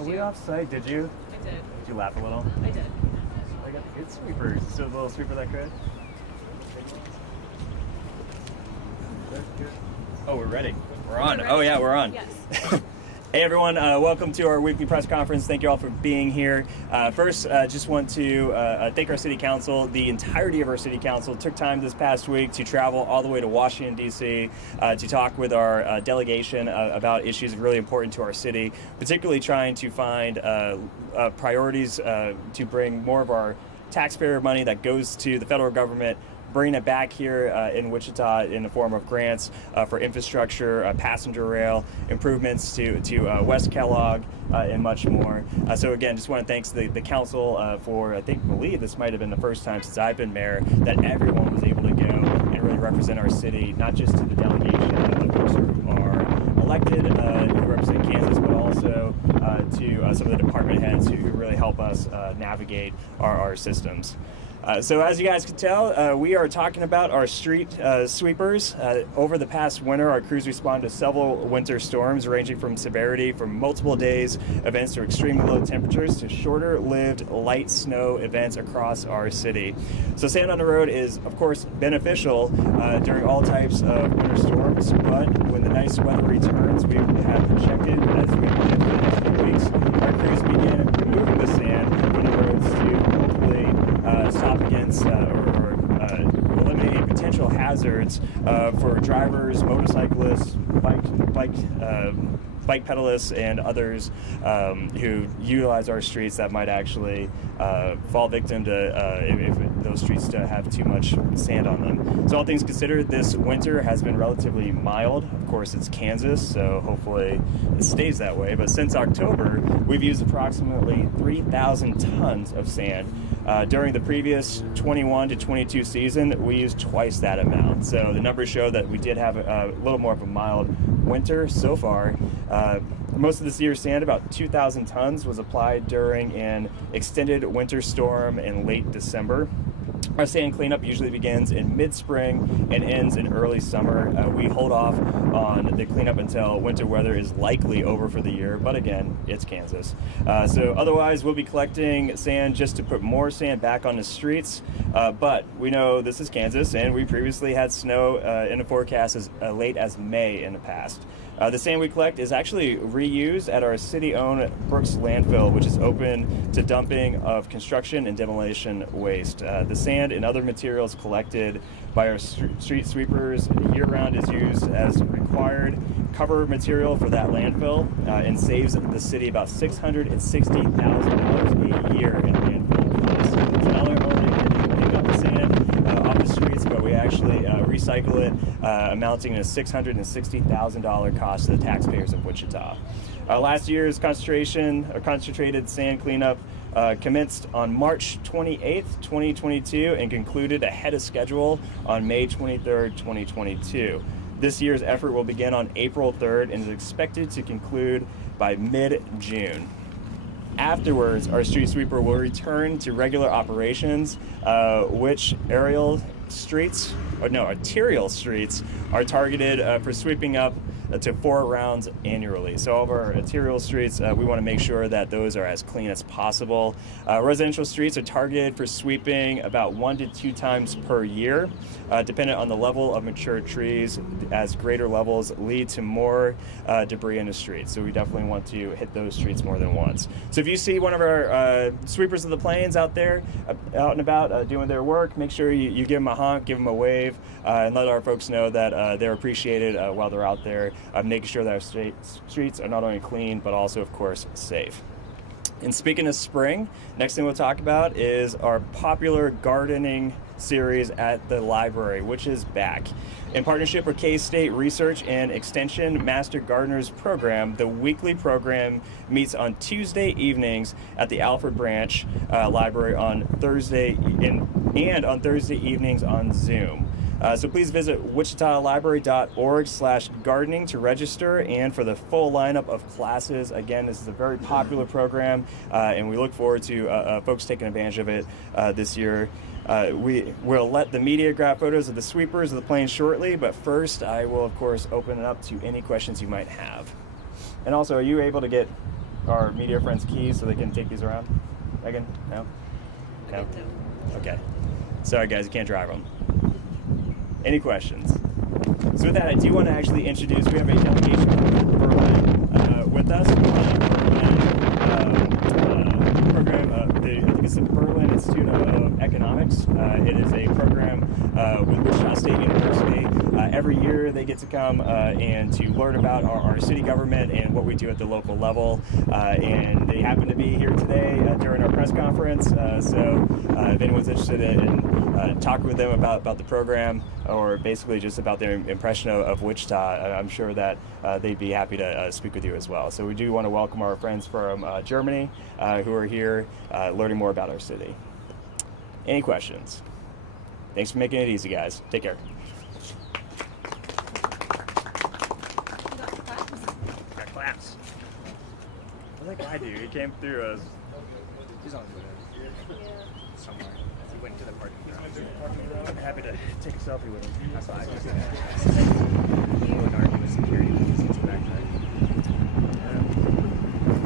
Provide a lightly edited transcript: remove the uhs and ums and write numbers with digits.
Are we off site? Did you? I did. Did you laugh a little? I did. I got the good sweepers. So the little sweeper that could. Oh, we're ready. We're on. We're ready. Oh, yeah, we're on. Yes. Hey, everyone. Welcome to our weekly press conference. Thank you all for being here. First, just want to thank our city council. The entirety of our city council took time this past week to travel all the way to Washington, D.C. To talk with our delegation about issues really important to our city, particularly trying to find priorities to bring more of our taxpayer money that goes to the federal government, bringing it back here in Wichita in the form of grants for infrastructure, passenger rail, improvements to West Kellogg, and much more. So again, just want to thank the council for, I believe this might have been the first time since I've been mayor that everyone was able to go and really represent our city, not just to the delegation of folks who are elected who represent Kansas, but also to some of the department heads who really help us navigate our systems. So as you guys can tell, we are talking about our street sweepers. Over the past winter, our crews responded to several winter storms ranging from severity from multiple days events to extremely low temperatures to shorter-lived light snow events across our city. So sand on the road is, of course, beneficial during all types of winter storms, but when the nice weather returns, we have projected as we get through the next few weeks, our crews begin removing the sand from the roads to hopefully stop against or eliminate potential hazards for drivers, motorcyclists, bike pedalists, and others who utilize our streets that might actually fall victim to if those streets have too much sand on them. So all things considered, this winter has been relatively mild. Of course, it's Kansas, so hopefully it stays that way. But since October, we've used approximately 3,000 tons of sand. During the previous 21 to 22 season, we used twice that amount. So the numbers show that we did have a little more of a mild winter so far. Most of this year's sand, about 2,000 tons, was applied during an extended winter storm in late December. Our sand cleanup usually begins in mid-spring and ends in early summer. We hold off on the cleanup until winter weather is likely over for the year, but again, it's Kansas. So otherwise, we'll be collecting sand just to put more sand back on the streets, but we know this is Kansas, and we previously had snow in the forecast as late as May in the past. The sand we collect is actually reused at our city-owned Brooks landfill, which is open to dumping of construction and demolition waste. The sand and other materials collected by our street sweepers year-round is used as required cover material for that landfill and saves the city about $660,000 a year in landfill costs. So not only pick up the sand off the streets, but we actually recycle it, amounting to $660,000 cost to the taxpayers of Wichita. Last year's concentrated sand cleanup commenced on March 28th, 2022, and concluded ahead of schedule on May 23rd, 2022. This year's effort will begin on April 3rd and is expected to conclude by mid-June. Afterwards, our street sweeper will return to regular operations, which arterial streets are targeted for sweeping up to 4 rounds annually. So all of our arterial streets, we want to make sure that those are as clean as possible. Residential streets are targeted for sweeping about 1 to 2 times per year, dependent on the level of mature trees, as greater levels lead to more debris in the streets. So we definitely want to hit those streets more than once. So if you see one of our sweepers of the plains out there, out and about doing their work, make sure you give them a honk, give them a wave, and let our folks know that they're appreciated while they're out there, making sure that our streets are not only clean, but also, of course, safe. And speaking of spring, next thing we'll talk about is our popular gardening series at the library, which is back. In partnership with K-State Research and Extension Master Gardeners Program, the weekly program meets on Tuesday evenings at the Alfred Branch Library on Thursday and on Thursday evenings on Zoom. So please visit wichitalibrary.org/gardening to register and for the full lineup of classes. Again, this is a very popular program, and we look forward to folks taking advantage of it this year. We will let the media grab photos of the sweepers of the plains shortly, but first I will, of course, open it up to any questions you might have. And also, are you able to get our media friends keys so they can take these around? Megan? No? No? Okay. Sorry guys, you can't drive them. Any questions? So with that, I do want to actually introduce, we have a delegation from Berlin with us. Program, I think it's the Berlin Institute of Economics. It is a program with Wichita State University. Every year they get to come and to learn about our city government and what we do at the local level. And they happen to be here today during our press conference. So if anyone's interested in talking with them about the program or basically just about their impression of Wichita, I'm sure that they'd be happy to speak with you as well. So we do want to welcome our friends from Germany who are here learning more about our city. Any questions? Thanks for making it easy, guys. Take care. Got claps. What did that guy do? He came through us. He's on the way. Somewhere. He went to the parking lot. I'm happy to take a selfie with him. That's why I was